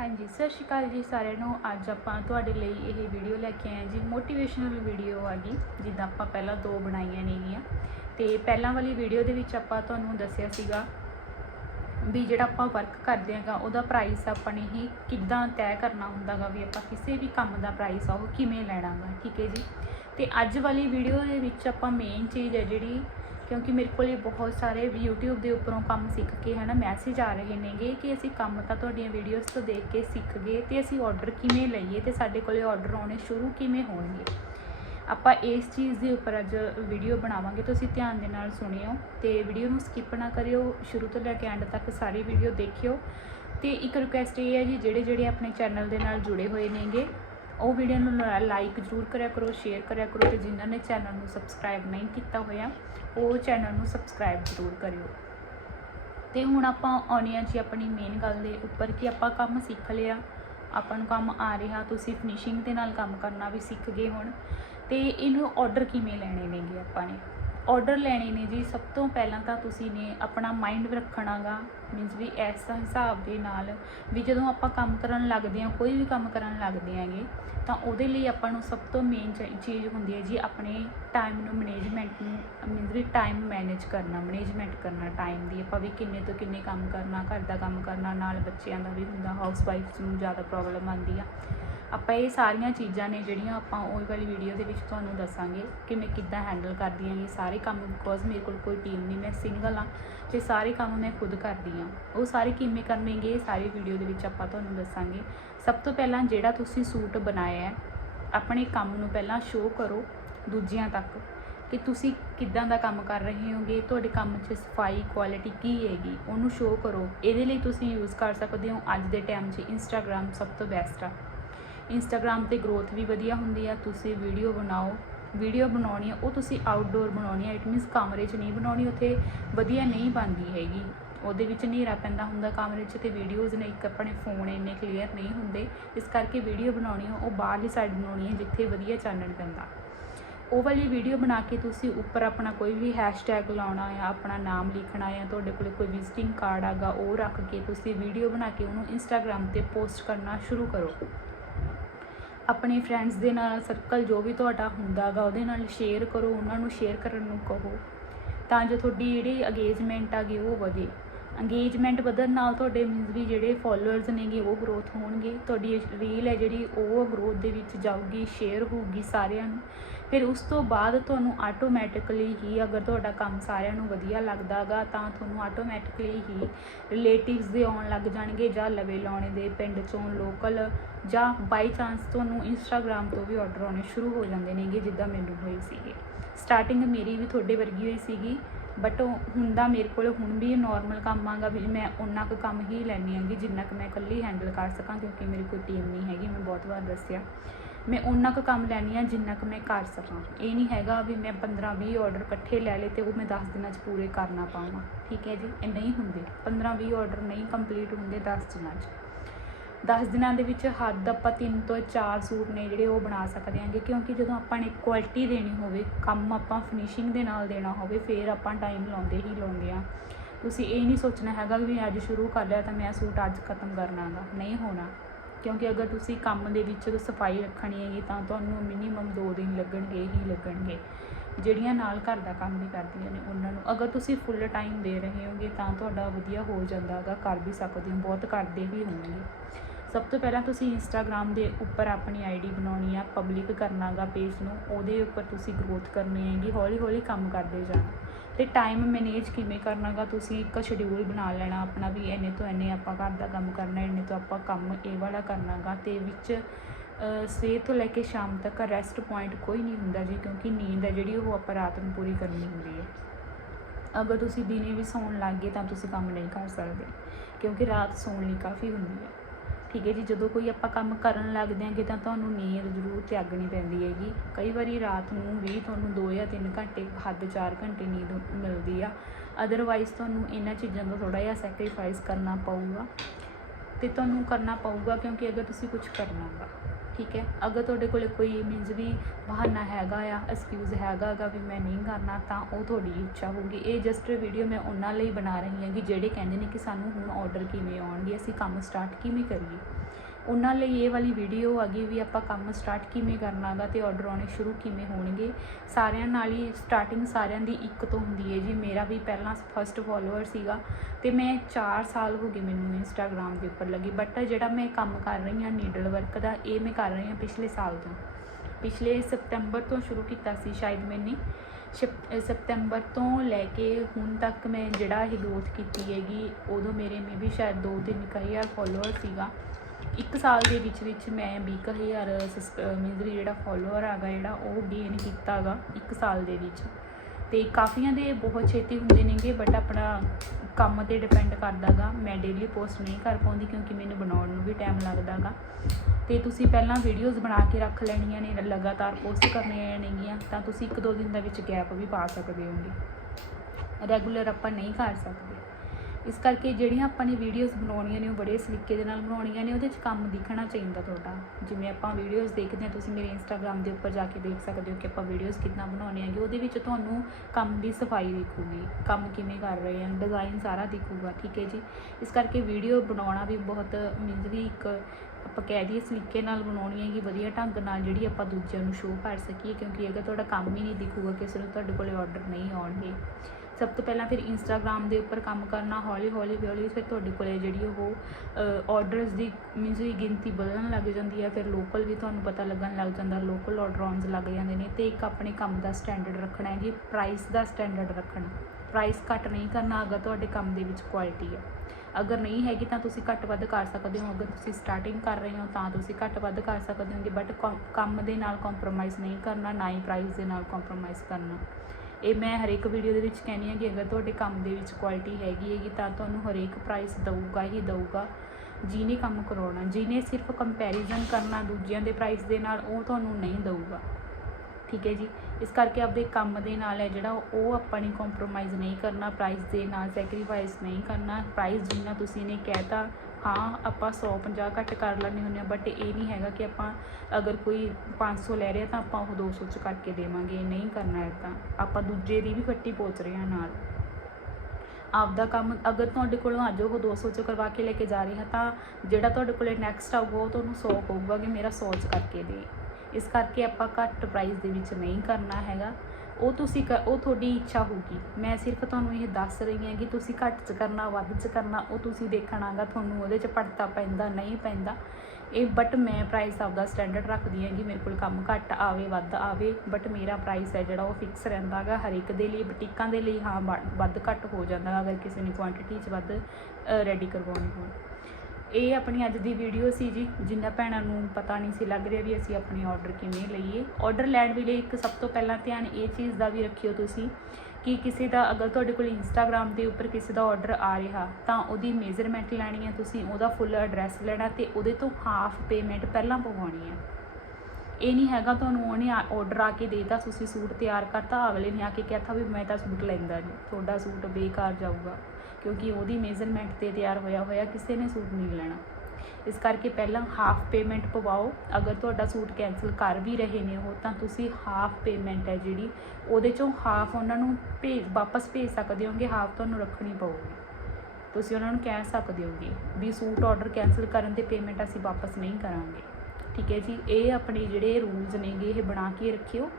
ਹਾਂਜੀ, ਸਤਿ ਸ਼੍ਰੀ ਅਕਾਲ ਜੀ ਸਾਰਿਆਂ ਨੂੰ। ਅੱਜ ਆਪਾਂ ਤੁਹਾਡੇ ਲਈ ਇਹ ਵੀਡੀਓ ਲੈ ਕੇ ਆਏ ਹਾਂ ਜੀ ਮੋਟੀਵੇਸ਼ਨਲ ਵੀਡੀਓ ਆ ਗਈ ਜਿੱਦਾਂ ਆਪਾਂ ਪਹਿਲਾਂ ਦੋ ਬਣਾਈਆਂ ਨੇਗੀਆਂ। ਤੇ ਪਹਿਲਾਂ ਵਾਲੀ ਵੀਡੀਓ ਦੇ ਵਿੱਚ ਆਪਾਂ ਤੁਹਾਨੂੰ ਦੱਸਿਆ ਸੀਗਾ ਵੀ ਜਿਹੜਾ ਆਪਾਂ ਵਰਕ ਕਰਦੇ ਹਾਂਗਾ, ਉਹਦਾ ਪ੍ਰਾਈਸ ਆਪਾਂ ਨੇ ਹੀ ਕਿੱਦਾਂ ਤੈਅ ਕਰਨਾ ਹੁੰਦਾਗਾ ਵੀ ਆਪਾਂ ਕਿਸੇ ਵੀ ਕੰਮ ਦਾ ਪ੍ਰਾਈਸ ਆ, ਉਹ ਕਿਵੇਂ ਲੈਣਾਗਾ ਠੀਕ ਹੈ ਜੀ? ਤੇ ਅੱਜ ਵਾਲੀ ਵੀਡੀਓ ਦੇ ਵਿੱਚ ਆਪਾਂ ਮੇਨ ਚੀਜ਼ ਹੈ ਜਿਹੜੀ ਕਿਉਂਕਿ ਮੇਰੇ ਕੋਲੇ ਬਹੁਤ ਸਾਰੇ ਵੀ YouTube ਦੇ ਉੱਪਰੋਂ ਕੰਮ ਸਿੱਖ ਕੇ ਹਨਾ ਮੈਸੇਜ ਆ ਰਹੇ ਨੇਗੇ ਕਿ ਅਸੀਂ ਕੰਮ ਤਾਂ ਤੁਹਾਡੀਆਂ ਵੀਡੀਓਜ਼ ਤੋਂ ਦੇਖ ਕੇ ਸਿੱਖ ਗਏ ਤੇ ਅਸੀਂ ਆਰਡਰ ਕਿਵੇਂ ਲਈਏ ਤੇ ਸਾਡੇ ਕੋਲੇ ਆਰਡਰ ਆਉਣੇ ਸ਼ੁਰੂ ਕਿਵੇਂ ਹੋਣਗੇ? ਆਪਾਂ ਇਸ ਚੀਜ਼ ਦੇ ਉੱਪਰ ਅੱਜ ਵੀਡੀਓ ਬਣਾਵਾਂਗੇ, ਤੁਸੀਂ ਧਿਆਨ ਦੇ ਨਾਲ ਸੁਣਿਓ ਤੇ ਵੀਡੀਓ ਨੂੰ ਸਕਿਪ ਨਾ ਕਰਿਓ, ਸ਼ੁਰੂ ਤੋਂ ਲੈ ਕੇ ਐਂਡ ਤੱਕ ਸਾਰੀ ਵੀਡੀਓ ਦੇਖਿਓ ਤੇ ਇੱਕ ਰਿਕੁਐਸਟ ਇਹ ਹੈ ਜੀ, ਜਿਹੜੇ ਜਿਹੜੇ ਆਪਣੇ ਚੈਨਲ ਦੇ ਨਾਲ ਜੁੜੇ ਹੋਏ ਨੇਗੇ ਉਹ ਵੀਡੀਓ ਨੂੰ ਲਾਈਕ ਜ਼ਰੂਰ ਕਰਿਆ ਕਰੋ ਸ਼ੇਅਰ ਕਰਿਆ ਕਰੋ ਤੇ ਜਿਨ੍ਹਾਂ ਨੇ ਚੈਨਲ ਨੂੰ ਸਬਸਕ੍ਰਾਈਬ ਨਹੀਂ ਕੀਤਾ ਹੋਇਆ, ਉਹ ਚੈਨਲ ਨੂੰ ਸਬਸਕ੍ਰਾਈਬ ਜ਼ਰੂਰ ਕਰਿਓ। ਤੇ ਹੁਣ ਆਪਾਂ ਆਉਣੀ ਆ ਜੀ ਆਪਣੀ ਮੇਨ ਗੱਲ ਦੇ ਉੱਪਰ ਕਿ ਆਪਾਂ ਕੰਮ ਸਿੱਖ ਲਿਆ, ਆਪਾਂ ਨੂੰ ਕੰਮ ਆ ਰਿਹਾ, ਤੁਸੀਂ ਫਿਨਿਸ਼ਿੰਗ ਦੇ ਨਾਲ ਕੰਮ ਕਰਨਾ ਵੀ ਸਿੱਖ ਗਏ ਹੁਣ। ਤੇ ਇਹਨੂੰ ਆਰਡਰ ਕਿਵੇਂ ਲੈਣੇ ਨੇਗੇ ਆਪਾਂ ਨੇ? ਆਰਡਰ ਲੈਣੇ ਨੇ ਜੀ, ਸਭ ਤੋਂ ਪਹਿਲਾਂ ਤਾਂ ਤੁਸੀਂ ਨੇ ਆਪਣਾ ਮਾਈਂਡ ਰੱਖਣਾਗਾ ਮੀਨਸ ਵੀ ਇਸ ਹਿਸਾਬ ਦੇ ਨਾਲ ਵੀ ਜਦੋਂ ਆਪਾਂ ਕੰਮ ਕਰਨ ਲੱਗਦੇ ਹਾਂ, ਕੋਈ ਵੀ ਕੰਮ ਕਰਨ ਲੱਗਦੇ ਆਂਗੇ ਤਾਂ ਉਹਦੇ ਲਈ ਆਪਾਂ ਨੂੰ ਸਭ ਤੋਂ ਮੇਨ ਚੀਜ਼ ਹੁੰਦੀ ਹੈ ਜੀ ਆਪਣੇ ਟਾਈਮ ਨੂੰ ਮੈਨੇਜਮੈਂਟ ਨੂੰ ਮੀਨਸ ਵੀ ਟਾਈਮ ਮੈਨੇਜ ਕਰਨਾ ਮੈਨੇਜਮੈਂਟ ਕਰਨਾ ਟਾਈਮ ਦੀ। ਆਪਾਂ ਵੀ ਕਿੰਨੇ ਤੋਂ ਕਿੰਨੇ ਕੰਮ ਕਰਨਾ, ਘਰ ਦਾ ਕੰਮ ਕਰਨਾ, ਨਾਲ ਬੱਚਿਆਂ ਦਾ ਵੀ ਹੁੰਦਾ ਹਾਊਸ ਵਾਈਫਸ ਨੂੰ ਜ਼ਿਆਦਾ ਪ੍ਰੋਬਲਮ ਆਉਂਦੀ ਆ। ਆਪਾਂ ਇਹ ਸਾਰੀਆਂ ਚੀਜ਼ਾਂ ਨੇ ਜਿਹੜੀਆਂ ਆਪਾਂ ਉਹ ਵਾਲੀ ਵੀਡੀਓ ਦੇ ਵਿੱਚ ਤੁਹਾਨੂੰ ਦੱਸਾਂਗੇ ਕਿ ਮੈਂ ਕਿੱਦਾਂ ਹੈਂਡਲ ਕਰਦੀ ਹਾਂ ਇਹ ਸਾਰੇ ਕੰਮ ਬਿਕੋਜ਼ ਮੇਰੇ ਕੋਲ ਕੋਈ ਟੀਮ ਨਹੀਂ, ਮੈਂ ਸਿੰਗਲ ਆ ਤੇ ਸਾਰੇ ਕੰਮ ਮੈਂ ਖੁਦ ਕਰਦੀ ਹਾਂ। ਉਹ ਸਾਰੇ ਕਿਵੇਂ ਕਰਨੇਗੇ ਇਹ ਸਾਰੀ ਵੀਡੀਓ ਦੇ ਵਿੱਚ ਆਪਾਂ ਤੁਹਾਨੂੰ ਦੱਸਾਂਗੇ। ਸਭ ਤੋਂ ਪਹਿਲਾਂ ਜਿਹੜਾ ਤੁਸੀਂ ਸੂਟ ਬਣਾਇਆ ਹੈ, ਆਪਣੇ ਕੰਮ ਨੂੰ ਪਹਿਲਾਂ ਸ਼ੋਅ ਕਰੋ ਦੂਜਿਆਂ ਤੱਕ ਕਿ ਤੁਸੀਂ ਕਿੱਦਾਂ ਦਾ ਕੰਮ ਕਰ ਰਹੇ ਹੋਗੇ, ਤੁਹਾਡੇ ਕੰਮ 'ਚ ਸਫ਼ਾਈ ਕੁਆਲਿਟੀ ਕੀ ਹੈਗੀ, ਉਹਨੂੰ ਸ਼ੋਅ ਕਰੋ। ਇਹਦੇ ਲਈ ਤੁਸੀਂ ਯੂਜ਼ ਕਰ ਸਕਦੇ ਹੋ ਅੱਜ ਦੇ ਟਾਈਮ 'ਚ ਇੰਸਟਾਗ੍ਰam ਸਭ ਤੋਂ ਬੈਸਟ ਆ। ਇੰਸਟਾਗ੍ਰam ਤੇ ਗਰੋਥ ਵੀ ਵਧੀਆ ਹੁੰਦੀ ਆ, ਤੁਸੀਂ ਵੀਡੀਓ ਬਣਾਓ। ਵੀਡੀਓ ਬਣਾਉਣੀ ਆ, ਉਹ ਤੁਸੀਂ ਆਊਟਡੋਰ ਬਣਾਉਣੀ ਆ ਇਟ ਮੀਨਸ ਕਮਰੇ 'ਚ ਨਹੀਂ ਬਣਾਉਣੀ, ਉੱਥੇ ਵਧੀਆ ਨਹੀਂ ਬਣਦੀ ਹੈਗੀ। ਉਹਦੇ ਵਿੱਚ ਹਨੇਰਾ ਪੈਂਦਾ ਹੁੰਦਾ ਕਮਰੇ 'ਚ ਤੇ ਵੀਡੀਓਜ਼ ਨੇ ਇੱਕ ਆਪਣੇ ਫੋਨ ਇੰਨੇ ਕਲੀਅਰ ਨਹੀਂ ਹੁੰਦੇ। ਇਸ ਕਰਕੇ ਵੀਡੀਓ ਬਣਾਉਣੀ ਉਹ ਬਾਹਰਲੀ ਸਾਈਡ ਬਣਾਉਣੀ ਹੈ ਜਿੱਥੇ ਵਧੀਆ ਚਾਨਣ ਪੈਂਦਾ। ਉਹ ਵਾਲੀ ਵੀਡੀਓ ਬਣਾ ਕੇ ਤੁਸੀਂ ਉੱਪਰ ਆਪਣਾ ਕੋਈ ਵੀ ਹੈਸ਼ਟੈਗ ਲਾਉਣਾ ਜਾਂ ਆਪਣਾ ਨਾਮ ਲਿਖਣਾ ਜਾਂ ਤੁਹਾਡੇ ਕੋਲ ਕੋਈ ਵਿਜ਼ਿਟਿੰਗ ਕਾਰਡ ਆਗਾ ਉਹ ਰੱਖ ਕੇ ਤੁਸੀਂ ਵੀਡੀਓ ਬਣਾ ਕੇ ਉਹਨੂੰ ਇੰਸਟਾਗ੍ਰam ਤੇ ਪੋਸਟ ਕਰਨਾ ਸ਼ੁਰੂ ਕਰੋ। ਆਪਣੇ ਫਰੈਂਡਸ ਦੇ ਨਾਲ ਸਰਕਲ ਜੋ ਵੀ ਤੁਹਾਡਾ ਹੁੰਦਾਗਾ ਉਹਦੇ ਨਾਲ ਸ਼ੇਅਰ ਕਰੋ, ਉਹਨਾਂ ਨੂੰ ਸ਼ੇਅਰ ਕਰਨ ਨੂੰ ਕਹੋ, ਤਾਂ ਜੋ ਤੁਹਾਡੀ ਜਿਹੜੀ ਅਗੇਜਮੈਂਟ ਆਗੀ ਉਹ ਵਧੇ। ਅੰਗੇਜਮੈਂਟ ਵਧਣ ਨਾਲ ਤੁਹਾਡੇ ਮੀਨਸ ਵੀ ਜਿਹੜੇ ਫਾਲੋਅਰਸ ਨੇਗੇ ਉਹ ਗਰੋਥ ਹੋਣਗੇ, ਤੁਹਾਡੀ ਰੀਲ ਹੈ ਜਿਹੜੀ ਉਹ ਗਰੋਥ ਦੇ ਵਿੱਚ ਜਾਊਗੀ ਸ਼ੇਅਰ ਹੋਊਗੀ ਸਾਰਿਆਂ ਨੂੰ। ਫਿਰ ਉਸ ਤੋਂ ਬਾਅਦ ਤੁਹਾਨੂੰ ਆਟੋਮੈਟਿਕਲੀ ਹੀ ਅਗਰ ਤੁਹਾਡਾ ਕੰਮ ਸਾਰਿਆਂ ਨੂੰ ਵਧੀਆ ਲੱਗਦਾਗਾ, ਤਾਂ ਤੁਹਾਨੂੰ ਆਟੋਮੈਟਿਕਲੀ ਹੀ ਰਿਲੇਟਿਵਸ ਦੇ ਆਉਣ ਲੱਗ ਜਾਣਗੇ ਜਾਂ ਲਵੇ ਲਾਉਣੇ ਦੇ ਪਿੰਡ ਚੋਂ ਲੋਕਲ ਜਾਂ ਬਾਈ ਚਾਂਸ ਤੁਹਾਨੂੰ ਇੰਸਟਾਗ੍ਰam ਤੋਂ ਵੀ ਆਰਡਰ ਆਉਣੇ ਸ਼ੁਰੂ ਹੋ ਜਾਂਦੇ ਨੇਗੇ ਜਿੱਦਾਂ ਮੈਨੂੰ ਹੋਏ ਸੀਗੇ। ਸਟਾਰਟਿੰਗ ਮੇਰੀ ਵੀ ਤੁਹਾਡੇ ਵਰਗੀ ਹੋਈ ਸੀਗੀ। ਬਟ ਹੁੰਦਾ ਮੇਰੇ ਕੋਲ, ਹੁਣ ਵੀ ਨਾਰਮਲ ਕੰਮ ਆਗਾ ਵੀ ਮੈਂ ਉਹਨਾਂ ਕੁ ਕੰਮ ਹੀ ਲੈਣੀ ਆਂਗੀ, ਜਿੰਨਾ ਕੁ ਮੈਂ ਇਕੱਲੀ ਹੈਂਡਲ ਕਰ ਸਕਾਂ, ਕਿਉਂਕਿ ਮੇਰੀ ਕੋਈ ਟੀਮ ਨਹੀਂ ਹੈਗੀ, ਮੈਂ ਬਹੁਤ ਵਾਰ ਦੱਸਿਆ। ਮੈਂ ਉਹਨਾਂ ਕੁ ਕੰਮ ਲੈਣੀ ਆ ਜਿੰਨਾ ਕੁ ਮੈਂ ਕਰ ਸਕਾਂ। ਇਹ ਨਹੀਂ ਹੈਗਾ ਵੀ ਮੈਂ 15 20 ਆਰਡਰ ਇਕੱਠੇ ਲੈ ਲਏ ਤੇ ਉਹ ਮੈਂ 10 ਦਿਨਾਂ 'ਚ ਪੂਰੇ ਕਰਨਾ ਪਾਵਾਂ। ਠੀਕ ਹੈ ਜੀ ਇਹ ਨਹੀਂ ਹੁੰਦੇ। 15 20 ਆਰਡਰ ਨਹੀਂ ਕੰਪਲੀਟ ਹੁੰਦੇ 10 ਦਿਨਾਂ 'ਚ। 10 ਦਿਨਾਂ ਦੇ ਵਿੱਚ ਹੱਦ ਆਪਾਂ 3 ਤੋਂ 4 ਸੂਟ ਨੇ ਜਿਹੜੇ ਉਹ ਬਣਾ ਸਕਦੇ ਹਾਂਗੇ, ਕਿਉਂਕਿ ਜਦੋਂ ਆਪਾਂ ਨੇ ਕੁਆਲਿਟੀ ਦੇਣੀ ਹੋਵੇ, ਕੰਮ ਆਪਾਂ ਫਿਨਿਸ਼ਿੰਗ ਦੇ ਨਾਲ ਦੇਣਾ ਹੋਵੇ, ਫਿਰ ਆਪਾਂ ਟਾਈਮ ਲਾਉਂਦੇ ਹੀ ਲਾਉਂਦੇ ਆ ਤੁਸੀਂ ਇਹ ਨਹੀਂ ਸੋਚਣਾ ਹੈਗਾ ਵੀ ਅੱਜ ਸ਼ੁਰੂ ਕਰ ਲਿਆ ਤਾਂ ਮੈਂ ਸੂਟ ਅੱਜ ਖਤਮ ਕਰਨਾਗਾ ਨਹੀਂ ਹੋਣਾ। ਕਿਉਂਕਿ ਅਗਰ ਤੁਸੀਂ ਕੰਮ ਦੇ ਵਿੱਚ ਸਫ਼ਾਈ ਰੱਖਣੀ ਹੈਗੀ ਤਾਂ ਤੁਹਾਨੂੰ ਮਿਨੀਮਮ 2 ਦਿਨ ਲੱਗਣਗੇ, ਹੀ ਲੱਗਣਗੇ। ਜਿਹੜੀਆਂ ਨਾਲ ਘਰ ਦਾ ਕੰਮ ਵੀ ਕਰਦੀਆਂ ਨੇ, ਉਹਨਾਂ ਨੂੰ ਅਗਰ ਤੁਸੀਂ ਫੁੱਲ ਟਾਈਮ ਦੇ ਰਹੇ ਹੋਗੇ ਤਾਂ ਤੁਹਾਡਾ ਵਧੀਆ ਹੋ ਜਾਂਦਾਗਾ ਕਰ ਵੀ ਸਕਦੇ ਹੋ, ਬਹੁਤ ਕਰਦੇ ਵੀ ਹੋਣਗੇ ਸਭ ਤੋਂ ਪਹਿਲਾਂ ਤੁਸੀਂ ਇੰਸਟਾਗ੍ਰam ਦੇ ਉੱਪਰ ਆਪਣੀ ਆਈਡੀ ਬਣਾਉਣੀ ਆ ਪਬਲਿਕ ਕਰਨਾਗਾ ਪੇਜ ਨੂੰ, ਉਹਦੇ ਉੱਪਰ ਤੁਸੀਂ ਗਰੋਥ ਕਰਨੀ ਹੈਗੀ ਹੌਲੀ ਹੌਲੀ ਕੰਮ ਕਰਦੇ ਜਾਣਾ। ਤੇ ਟਾਈਮ ਮੈਨੇਜ ਕਿਵੇਂ ਕਰਨਾਗਾ ਤੁਸੀਂ ਇੱਕ ਸ਼ਡਿਊਲ ਬਣਾ ਲੈਣਾ ਆਪਣਾ ਵੀ ਇੰਨੇ ਤੋਂ ਇੰਨੇ ਆਪਾਂ ਘਰ ਦਾ ਕੰਮ ਕਰਨਾ, ਇੰਨੇ ਤੋਂ ਆਪਾਂ ਕੰਮ ਇਹ ਵਾਲਾ ਕਰਨਾਗਾ ਤੇ ਵਿੱਚ ਸਵੇਰ ਤੋਂ ਲੈ ਕੇ ਸ਼ਾਮ ਤੱਕ ਰੈਸਟ ਪੁਆਇੰਟ ਕੋਈ ਨਹੀਂ ਹੁੰਦਾ ਜੀ, ਕਿਉਂਕਿ ਨੀਂਦ ਹੈ ਜਿਹੜੀ, ਉਹ ਆਪਾਂ ਰਾਤ ਨੂੰ ਪੂਰੀ ਕਰਨੀ ਹੁੰਦੀ ਹੈ। ਅਗਰ ਤੁਸੀਂ ਦਿਨੇ ਵੀ ਸੌਣ ਲੱਗ ਗਏ ਤਾਂ ਤੁਸੀਂ ਕੰਮ ਨਹੀਂ ਕਰ ਸਕਦੇ, ਕਿਉਂਕਿ ਰਾਤ ਸੌਣ ਲਈ ਕਾਫੀ ਹੁੰਦੀ ਹੈ। ਠੀਕ ਹੈ ਜੀ, ਜਦੋਂ ਕੋਈ ਆਪਾਂ ਕੰਮ ਕਰਨ ਲੱਗਦੇ ਆਂਗੇ ਤਾਂ ਤੁਹਾਨੂੰ ਨੀਂਦ ਜ਼ਰੂਰ ਤਿਆਗਣੀ ਪੈਂਦੀ ਹੈਗੀ। ਕਈ ਵਾਰੀ ਰਾਤ ਨੂੰ ਵੀ ਤੁਹਾਨੂੰ 2 ਜਾਂ 3 ਘੰਟੇ, ਹੱਦ 4 ਘੰਟੇ ਨੀਂਦ ਮਿਲਦੀ ਆ। ਅਦਰਵਾਈਜ਼ ਤੁਹਾਨੂੰ ਇਹਨਾਂ ਚੀਜ਼ਾਂ ਦਾ ਥੋੜਾ ਜਿਹਾ ਸੈਕਰੀਫਾਈਸ ਕਰਨਾ ਪਊਗਾ। ਤੇ ਤੁਹਾਨੂੰ ਕਰਨਾ ਪਊਗਾ ਕਿਉਂਕਿ ਅਗਰ ਤੁਸੀਂ ਕੁਝ ਕਰਨਾ ਵਾ। ਠੀਕ ਹੈ? ਅਗਰ ਤੁਹਾਡੇ ਕੋਲੇ ਕੋਈ ਮੀਨਸ ਵੀ ਬਹਾਨਾ ਹੈਗਾ ਆ ਐਕਸਕਿਊਜ਼ ਹੈਗਾ ਗਾ ਵੀ ਮੈਂ ਨਹੀਂ ਕਰਨਾ, ਤਾਂ ਉਹ ਤੁਹਾਡੀ ਇੱਛਾ ਹੋਊਗੀ। ਇਹ ਜਸਟ ਵੀਡੀਓ ਮੈਂ ਉਹਨਾਂ ਲਈ ਬਣਾ ਰਹੀ ਹਾਂ ਕਿ ਜਿਹੜੇ ਕਹਿੰਦੇ ਨੇ ਕਿ ਸਾਨੂੰ ਹੁਣ ਆਰਡਰ ਕਿਵੇਂ ਆਉਣਗੇ, ਅਸੀਂ ਕੰਮ ਸਟਾਰਟ ਕਿਵੇਂ ਕਰੀਏ? ਉਹਨਾਂ ਲਈ ਇਹ ਵਾਲੀ ਵੀਡੀਓ ਆ ਗਈ ਵੀ ਆਪਾਂ ਕੰਮ ਸਟਾਰਟ ਕਿਵੇਂ ਕਰਨਾ ਗਾ ਤੇ ਆਰਡਰ ਆਉਣੇ ਸ਼ੁਰੂ ਕਿਵੇਂ ਹੋਣਗੇ। ਸਾਰਿਆਂ ਨਾਲ ਹੀ ਸਟਾਰਟਿੰਗ ਸਾਰਿਆਂ ਦੀ ਇੱਕ ਤੋਂ ਹੁੰਦੀ ਹੈ ਜੀ। ਮੇਰਾ ਵੀ ਪਹਿਲਾਂ ਫਸਟ ਫੋਲੋਅਰ ਸੀਗਾ ਤੇ ਮੈਂ 4 ਸਾਲ ਹੋ ਗਏ ਮੈਨੂੰ ਇੰਸਟਾਗ੍ਰam ਦੇ ਉੱਪਰ ਲੱਗੀ। ਬਟ ਜਿਹੜਾ ਮੈਂ ਕੰਮ ਕਰ ਰਹੀ ਹਾਂ ਨੀਡਲ ਵਰਕ ਦਾ, ਇਹ ਮੈਂ ਕਰ ਰਹੀ ਹਾਂ ਪਿਛਲੇ ਸਾਲ ਤੋਂ। ਪਿਛਲੇ ਸਤੰਬਰ ਤੋਂ ਸ਼ੁਰੂ ਕੀਤਾ ਸੀ ਸ਼ਾਇਦ ਮੈਨੇ। ਸ਼ਪ- ਸਤੰਬਰ ਤੋਂ ਲੈ ਕੇ ਹੁਣ ਤੱਕ ਮੈਂ ਜਿਹੜਾ ਇਹ ਗਰੋਥ ਕੀਤੀ ਹੈਗੀ, ਉਦੋਂ ਮੇਰੇ ਮੇ ਵੀ ਸ਼ਾਇਦ 2-3 ਹਜ਼ਾਰ ਫੋਲੋਅਰ ਸੀਗਾ। ਇੱਕ ਸਾਲ ਦੇ ਵਿੱਚ ਵਿੱਚ ਮੈਂ 20000 ਮੀਨਸ ਜਿਹੜਾ ਫਾਲੋਅਰ ਹੈਗਾ, ਜਿਹੜਾ ਉਹ ਗੇਨ ਕੀਤਾ ਹੈਗਾ ਇੱਕ ਸਾਲ ਦੇ ਵਿੱਚ। ਤੇ ਕਾਫੀਆਂ ਦੇ ਬਹੁਤ ਛੇਤੀ ਹੁੰਦੇ ਨੇਗੇ ਬਟ ਆਪਣਾ ਕੰਮ ਤੇ ਡਿਪੈਂਡ ਕਰਦਾਗਾ। ਮੈਂ ਡੇਲੀ ਪੋਸਟ ਨਹੀਂ ਕਰ ਪਾਉਂਦੀ ਕਿਉਂਕਿ ਮੈਨੂੰ ਬਣਾਉਣ ਨੂੰ ਵੀ ਟਾਈਮ ਲੱਗਦਾਗਾ। ਤੇ ਤੁਸੀਂ ਪਹਿਲਾਂ ਵੀਡੀਓਜ਼ ਬਣਾ ਕੇ ਰੱਖ ਲੈਣੀਆਂ ਨੇ, ਲਗਾਤਾਰ ਪੋਸਟ ਕਰਨੀਆਂ ਨੇਗੀਆਂ, ਤਾਂ ਤੁਸੀਂ ਇੱਕ ਦੋ ਦਿਨ ਦਾ ਵਿੱਚ ਗੈਪ ਵੀ ਪਾ ਸਕਦੇ ਹੋਗੇ। ਰੈਗੂਲਰ ਆਪਾਂ ਨਹੀਂ ਕਰ ਸਕਦੇ। ਇਸ ਕਰਕੇ ਜਿਹੜੀਆਂ ਆਪਾਂ ਨੇ ਵੀਡੀਓਜ਼ ਬਣਾਉਣੀਆਂ ਨੇ ਉਹ ਬੜੇ ਸਲੀਕੇ ਦੇ ਨਾਲ ਬਣਾਉਣੀਆਂ ਨੇ, ਉਹਦੇ 'ਚ ਕੰਮ ਦਿਖਣਾ ਚਾਹੀਦਾ ਤੁਹਾਡਾ। ਜਿਵੇਂ ਆਪਾਂ ਵੀਡੀਓਜ਼ ਦੇਖਦੇ ਹਾਂ, ਤੁਸੀਂ ਮੇਰੇ ਇੰਸਟਾਗ੍ਰam ਦੇ ਉੱਪਰ ਜਾ ਕੇ ਦੇਖ ਸਕਦੇ ਹੋ ਕਿ ਆਪਾਂ ਵੀਡੀਓਜ਼ ਕਿੰਨਾ ਬਣਾਉਣੇ ਆਂਗੇ ਉਹਦੇ ਵਿੱਚ ਤੁਹਾਨੂੰ ਕੰਮ ਦੀ ਸਫ਼ਾਈ ਦਿਖੂਗੀ, ਕੰਮ ਕਿਵੇਂ ਕਰ ਰਹੇ ਹਾਂ ਡਿਜ਼ਾਈਨ ਸਾਰਾ ਦਿਖੂਗਾ, ਠੀਕ ਹੈ ਜੀ। ਇਸ ਕਰਕੇ ਵੀਡੀਓ ਬਣਾਉਣਾ ਵੀ ਬਹੁਤ ਮੀਨਜ਼ ਵੀ ਇੱਕ ਆਪਾਂ ਕਹਿ ਦਈਏ ਸਲੀਕੇ ਨਾਲ ਬਣਾਉਣੀ ਹੈਗੀ, ਵਧੀਆ ਢੰਗ ਨਾਲ ਜਿਹੜੀ ਆਪਾਂ ਦੂਜਿਆਂ ਨੂੰ ਸ਼ੋਅ ਕਰ ਸਕੀਏ, ਕਿਉਂਕਿ ਅਗਰ ਤੁਹਾਡਾ ਕੰਮ ਹੀ ਨਹੀਂ ਦਿਖੂਗਾ, ਕਿਸੇ ਨੂੰ ਤੁਹਾਡੇ ਕੋਲੇ ਆਰਡਰ ਨਹੀਂ ਆਉਣਗੇ। ਸਭ ਤੋਂ ਪਹਿਲਾਂ ਫਿਰ ਇੰਸਟਾਗ੍ਰam ਦੇ ਉੱਪਰ ਕੰਮ ਕਰਨਾ ਹੌਲੀ ਹੌਲੀ ਹੌਲੀ ਫਿਰ ਤੁਹਾਡੇ ਕੋਲੇ ਜਿਹੜੀ ਉਹ ਆਰਡਰਸ ਦੀ ਮੀਨਸ ਦੀ ਗਿਣਤੀ ਵਧਣ ਲੱਗ ਜਾਂਦੀ ਹੈ ਫਿਰ ਲੋਕਲ ਵੀ ਤੁਹਾਨੂੰ ਪਤਾ ਲੱਗਣ ਲੱਗ ਜਾਂਦਾ ਲੋਕਲ ਆਰਡਰ ਆਉਣ ਲੱਗ ਜਾਂਦੇ ਨੇ, ਤੇ ਇੱਕ ਆਪਣੇ ਕੰਮ ਦਾ ਸਟੈਂਡਰਡ ਰੱਖਣਾ ਹੈ ਜੀ ਪ੍ਰਾਈਸ ਦਾ ਸਟੈਂਡਰਡ ਰੱਖਣਾ। ਪ੍ਰਾਈਸ ਘੱਟ ਨਹੀਂ ਕਰਨਾ, ਅਗਰ ਤੁਹਾਡੇ ਕੰਮ ਦੇ ਵਿੱਚ ਕੁਆਲਿਟੀ ਹੈ ਅਗਰ ਨਹੀਂ ਹੈਗੀ ਤਾਂ ਤੁਸੀਂ ਘੱਟ ਵੱਧ ਕਰ ਸਕਦੇ ਹੋ। ਅਗਰ ਤੁਸੀਂ ਸਟਾਰਟਿੰਗ ਕਰ ਰਹੇ ਹੋ ਤਾਂ ਤੁਸੀਂ ਘੱਟ ਵੱਧ ਕਰ ਸਕਦੇ ਹੋਗੇ ਬਟ ਕੰਮ ਦੇ ਨਾਲ ਕੰਪਰੋਮਾਈਜ਼ ਨਹੀਂ ਕਰਨਾ, ਨਾ ਹੀ ਪ੍ਰਾਈਸ ਦੇ ਨਾਲ ਕੰਪਰੋਮਾਈਜ਼ ਕਰਨਾ। ਇਹ ਮੈਂ ਹਰੇਕ ਵੀਡੀਓ ਦੇ ਵਿੱਚ ਕਹਿੰਦੀ ਹਾਂ ਕਿ ਅਗਰ ਤੁਹਾਡੇ ਕੰਮ ਦੇ ਵਿੱਚ ਕੁਆਲਿਟੀ ਹੈਗੀ ਹੈਗੀ ਤਾਂ ਤੁਹਾਨੂੰ ਹਰੇਕ ਪ੍ਰਾਈਸ ਦਊਗਾ ਹੀ ਦਊਗਾ, ਜਿਹਨੇ ਕੰਮ ਕਰਾਉਣਾ। ਜਿਹਨੇ ਸਿਰਫ ਕੰਪੈਰੀਜ਼ਨ ਕਰਨਾ ਦੂਜਿਆਂ ਦੇ ਪ੍ਰਾਈਸ ਦੇ ਨਾਲ, ਉਹ ਤੁਹਾਨੂੰ ਨਹੀਂ ਦਊਗਾ। ਠੀਕ ਹੈ ਜੀ? ਇਸ ਕਰਕੇ ਆਪਦੇ ਕੰਮ ਦੇ ਨਾਲ ਹੈ ਜਿਹੜਾ ਉਹ ਆਪਾਂ ਨੇ ਕੰਪਰੋਮਾਈਜ਼ ਨਹੀਂ ਕਰਨਾ ਪ੍ਰਾਈਸ ਦੇ ਨਾਲ ਸੈਕਰੀਫਾਈਸ ਨਹੀਂ ਕਰਨਾ ਪ੍ਰਾਈਸ ਜਿੰਨਾ ਤੁਸੀਂ ਨੇ ਕਹਿਤਾ ਹਾਂ, ਆਪਾਂ 150 ਘੱਟ ਕਰ ਲੈਂਦੇ ਹੁੰਦੇ ਆ ਬਟ ਇਹ ਨਹੀਂ ਹੈਗਾ ਕਿ ਆਪਾਂ ਅਗਰ ਕੋਈ 500 ਲੈ ਰਿਹਾ ਤਾਂ ਆਪਾਂ ਉਹ 200 ਚ ਕਰਕੇ ਦੇਵਾਂਗੇ, ਨਹੀਂ ਕਰਨਾ ਹੈ ਤਾਂ। ਆਪਾਂ ਦੂਜੇ ਦੀ ਵੀ ਫੱਟੀ ਪੋਚ ਰਹੇ ਹਾਂ ਨਾਲ। ਆਪਦਾ ਕੰਮ ਅਗਰ ਤੁਹਾਡੇ ਕੋਲੋਂ ਅੱਜ ਉਹ 200 ਚ ਕਰਵਾ ਕੇ ਲੈ ਕੇ ਜਾ ਰਿਹਾ ਤਾਂ ਜਿਹੜਾ ਤੁਹਾਡੇ ਕੋਲੇ ਨੈਕਸਟ ਆਊਗਾ ਉਹ ਤੁਹਾਨੂੰ 100 ਕਹੂਗਾ ਕਿ ਮੇਰਾ 100 ਚ ਕਰਕੇ ਦੇ। ਇਸ ਕਰਕੇ ਆਪਾਂ ਘੱਟ ਪ੍ਰਾਈਸ ਦੇ ਵਿੱਚ ਨਹੀਂ ਕਰਨਾ ਹੈਗਾ। ਉਹ ਤੁਸੀਂ ਕ- ਉਹ ਤੁਹਾਡੀ ਇੱਛਾ ਹੋਊਗੀ। ਮੈਂ ਸਿਰਫ ਤੁਹਾਨੂੰ ਇਹ ਦੱਸ ਰਹੀ ਹਾਂ ਕਿ ਤੁਸੀਂ ਘੱਟ ਚ ਕਰਨਾ, ਵੱਧ ਚ ਕਰਨਾ, ਉਹ ਤੁਸੀਂ ਦੇਖਣਾਗਾ ਤੁਹਾਨੂੰ ਉਹਦੇ ਚ ਪੜਤਾ ਪੈਂਦਾ, ਨਹੀਂ ਪੈਂਦਾ। ਇਹ ਬਟ ਮੈਂ ਪ੍ਰਾਈਸ ਆਪਦਾ ਸਟੈਂਡਰਡ ਰੱਖਦੀ ਹਾਂ ਕਿ ਮੇਰੇ ਕੋਲ ਕੰਮ ਘੱਟ ਆਵੇ, ਵੱਧ ਆਵੇ। ਬਟ ਮੇਰਾ ਪ੍ਰਾਈਸ ਹੈ ਜਿਹੜਾ ਉਹ ਫਿਕਸ ਰਹਿੰਦਾ ਗਾ ਹਰ ਇੱਕ ਦੇ ਲਈ, ਬੁਟੀਕਾਂ ਦੇ ਲਈ ਹਾਂ, ਵੱਧ ਘੱਟ ਹੋ ਜਾਂਦਾ ਅਗਰ ਕਿਸੇ ਨੇ ਕੁਆਂਟੀਟੀ 'ਚ ਵੱਧ ਰੈਡੀ ਕਰਵਾਉਣੀ ਹੋਣ ਇਹ ਆਪਣੀ ਅੱਜ ਦੀ ਵੀਡੀਓ ਸੀ ਜੀ, ਜਿੰਨਾ ਭੈਣਾਂ ਨੂੰ ਪਤਾ ਨਹੀਂ ਸੀ ਲੱਗ ਰਿਹਾ ਵੀ ਅਸੀਂ ਆਪਣੇ ਆਰਡਰ ਕਿਵੇਂ ਲਈਏ। ਆਰਡਰ ਲੈਣ ਵੇਲੇ ਇੱਕ ਸਭ ਤੋਂ ਪਹਿਲਾਂ ਧਿਆਨ ਇਹ ਚੀਜ਼ ਦਾ ਵੀ ਰੱਖਿਓ ਤੁਸੀਂ ਕਿ ਕਿਸੇ ਦਾ, ਅਗਰ ਤੁਹਾਡੇ ਕੋਲ ਇੰਸਟਾਗ੍ਰam ਦੇ ਉੱਪਰ ਕਿਸੇ ਦਾ ਆਰਡਰ ਆ ਰਿਹਾ, ਤਾਂ ਉਹਦੀ ਮੇਜ਼ਰਮੈਂਟ ਲੈਣੀ ਹੈ ਤੁਸੀਂ, ਉਹਦਾ ਫੁੱਲ ਐਡਰੈਸ ਲੈਣਾ ਤੇ ਉਹਦੇ ਤੋਂ ਹਾਫ ਪੇਮੈਂਟ ਪਹਿਲਾਂ ਪਵਾਉਣੀ ਹੈ। ਇਹ ਨਹੀਂ ਹੈਗਾ ਤੁਹਾਨੂੰ ਉਹਨੇ ਆਰਡਰ ਆ ਕੇ ਦੇਤਾ, ਤੁਸੀਂ ਸੂਟ ਤਿਆਰ ਕਰਤਾ, ਅਗਲੇ ਨੇ ਆ ਕੇ ਕਹਿਤਾ ਵੀ ਮੈਂ ਤਾਂ ਸੂਟ ਲੈਂਦਾ ਨਹੀਂ ਤੁਹਾਡਾ ਸੂਟ ਬੇਕਾਰ ਜਾਊਗਾ। ਕਿਉਂਕਿ ਉਹਦੀ ਮੇਜ਼ਰਮੈਂਟ ਤੇ ਤਿਆਰ ਹੋਇਆ ਹੋਇਆ ਕਿਸੇ ਨੇ ਸੂਟ ਨਹੀਂ ਲੈਣਾ। ਇਸ ਕਰਕੇ ਪਹਿਲਾਂ ਹਾਫ ਪੇਮੈਂਟ ਪਵਾਓ। ਅਗਰ ਤੁਹਾਡਾ ਸੂਟ ਕੈਨਸਲ ਕਰ ਵੀ ਰਹੇ ਨੇ ਉਹ, ਤਾਂ ਤੁਸੀਂ ਹਾਫ ਪੇਮੈਂਟ ਹੈ ਜਿਹੜੀ, ਉਹਦੇ ਚੋਂ ਹਾਫ ਉਹਨਾਂ ਨੂੰ ਭੇਜ ਵਾਪਸ ਭੇਜ ਸਕਦੇ ਹੋਗੇ ਹਾਫ ਤੁਹਾਨੂੰ ਰੱਖਣੀ ਪਊਗੀ। ਤੁਸੀਂ ਉਹਨਾਂ ਨੂੰ ਕਹਿ ਸਕਦੇ ਹੋਗੇ ਵੀ ਸੂਟ ਆਰਡਰ ਕੈਨਸਲ ਕਰਨ ਤੇ ਪੇਮੈਂਟ ਅਸੀਂ ਵਾਪਸ ਨਹੀਂ ਕਰਾਂਗੇ। ਠੀਕ ਹੈ ਜੀ? ਇਹ ਆਪਣੇ ਜਿਹੜੇ ਰੂਲਸ ਨੇਗੇ, ਇਹ ਬਣਾ ਕੇ ਰੱਖਿਓ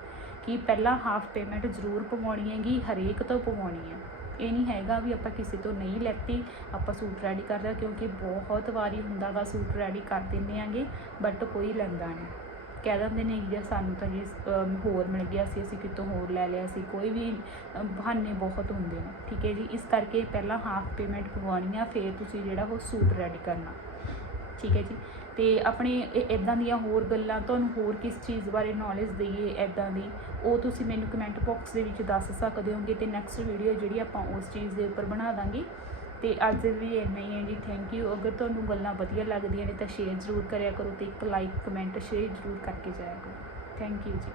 ਕਿ ਪਹਿਲਾਂ ਹਾਫ ਪੇਮੈਂਟ ਜ਼ਰੂਰ ਪਵਾਉਣੀ ਹੈਗੀ, ਹਰੇਕ ਤੋਂ ਪਵਾਉਣੀ ਹੈ। ਇਹ ਨਹੀਂ ਹੈਗਾ ਵੀ ਆਪਾਂ ਕਿਸੇ ਤੋਂ ਨਹੀਂ ਲੈਤੀ, ਆਪਾਂ ਸੂਟ ਰੈਡੀ ਕਰਦਾ ਕਿਉਂਕਿ ਬਹੁਤ ਵਾਰੀ ਹੁੰਦਾ ਗਾ ਸੂਟ ਰੈਡੀ ਕਰ ਦਿੰਦੇ ਆਂਗੇ ਬਟ ਕੋਈ ਲੈਂਦਾ ਨਹੀਂ। ਕਹਿ ਦਿੰਦੇ ਨੇ ਕਿ ਸਾਨੂੰ ਤਾਂ ਜੀ ਹੋਰ ਮਿਲ ਗਿਆ ਸੀ, ਅਸੀਂ ਕਿਤੋਂ ਹੋਰ ਲੈ ਲਿਆ ਸੀ, ਕੋਈ ਵੀ ਬਹਾਨੇ ਬਹੁਤ ਹੁੰਦੇ ਨੇ। ਠੀਕ ਹੈ ਜੀ? ਇਸ ਕਰਕੇ ਪਹਿਲਾਂ ਹਾਫ ਪੇਮੈਂਟ ਕਰਵਾਉਣੀ ਆ, ਫਿਰ ਤੁਸੀਂ ਜਿਹੜਾ ਉਹ ਸੂਟ ਰੈਡੀ ਕਰਨਾ। ਠੀਕ ਹੈ ਜੀ? ਤੇ ਆਪਣੇ ਇਦਾਂ ਦੀਆਂ ਹੋਰ ਗੱਲਾਂ, ਤੁਹਾਨੂੰ ਹੋਰ ਕਿਸ ਚੀਜ਼ ਬਾਰੇ ਨੌਲੇਜ ਦਈਏ ਇਦਾਂ ਦੀ, ਉਹ ਤੁਸੀਂ ਮੈਨੂੰ ਕਮੈਂਟ ਬਾਕਸ ਦੇ ਵਿੱਚ ਦੱਸ ਸਕਦੇ ਹੋਗੇ ਤੇ ਨੈਕਸਟ ਵੀਡੀਓ ਜਿਹੜੀ ਆਪਾਂ ਉਸ ਚੀਜ਼ ਦੇ ਉੱਪਰ ਬਣਾ ਦਾਂਗੇ। ਤੇ ਅੱਜ ਵੀ ਇੰਨਾ ਹੀ ਹੈ ਜੀ ਥੈਂਕ ਯੂ ਅਗਰ ਤੁਹਾਨੂੰ ਗੱਲਾਂ ਵਧੀਆ ਲੱਗਦੀਆਂ ਨੇ ਤਾਂ ਸ਼ੇਅਰ ਜ਼ਰੂਰ ਕਰਿਆ ਕਰੋ ਤੇ ਇੱਕ ਲਾਈਕ ਕਮੈਂਟ ਸ਼ੇਅਰ ਜ਼ਰੂਰ ਕਰਕੇ ਜਾਇਆ ਕਰੋ। ਥੈਂਕ ਯੂ ਜੀ।